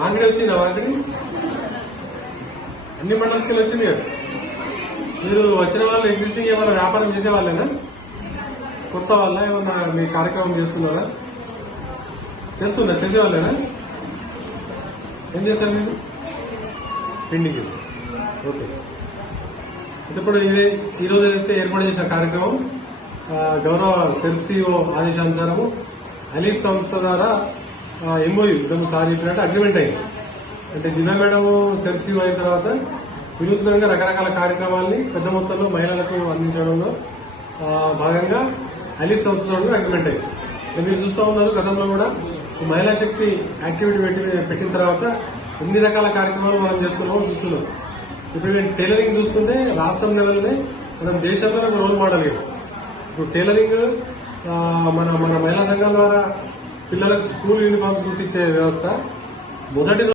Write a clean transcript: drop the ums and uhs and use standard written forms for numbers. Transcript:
వాంగిడి వచ్చిందా? వాంగిడి అన్ని మండలకి వచ్చింది కదా. మీరు వచ్చిన వాళ్ళు ఎగ్జిస్టింగ్ ఏమైనా వ్యాపారం చేసే వాళ్ళేనా? కొత్త వాళ్ళ ఏమన్నా మీ కార్యక్రమం చేస్తున్నారా? చేసేవాళ్ళేనా? ఏం చేస్తారు మీరు? పిండికి. ఓకే. ఇప్పుడు ఈరోజు ఏదైతే ఏర్పాటు చేసిన కార్యక్రమం గౌరవ సెర్సిఓ ఆదేశానుసారము అలీఫ్ సంస్థ ద్వారా ఎంఓయూ ఇంతకు సార్ చెప్పినట్టు అగ్రిమెంట్ అయింది. అంటే జిల్లా మేడం సెర్సిఓ అయిన తర్వాత వినూత్నంగా రకరకాల కార్యక్రమాల్ని పెద్ద మొత్తంలో మహిళలకు అందించడంలో భాగంగా అలీఫ్ సంస్థలో అగ్రిమెంట్ అయింది. మీరు చూస్తూ ఉన్నారు, గతంలో కూడా మహిళా శక్తి యాక్టివిటీ పెట్టిన తర్వాత ఎన్ని రకాల కార్యక్రమాలు మనం చూస్తున్నాం. ఇప్పుడు నేను టైలరింగ్ చూస్తుంటే రాష్ట్రం లెవెల్నే మనం దేశంలో ఒక రోల్ మోడల్. ఇప్పుడు టైలరింగ్ మన మహిళా సంఘం ద్వారా పిల్లలకు స్కూల్ యూనిఫామ్స్ కుట్టించే వ్యవస్థ మొదటి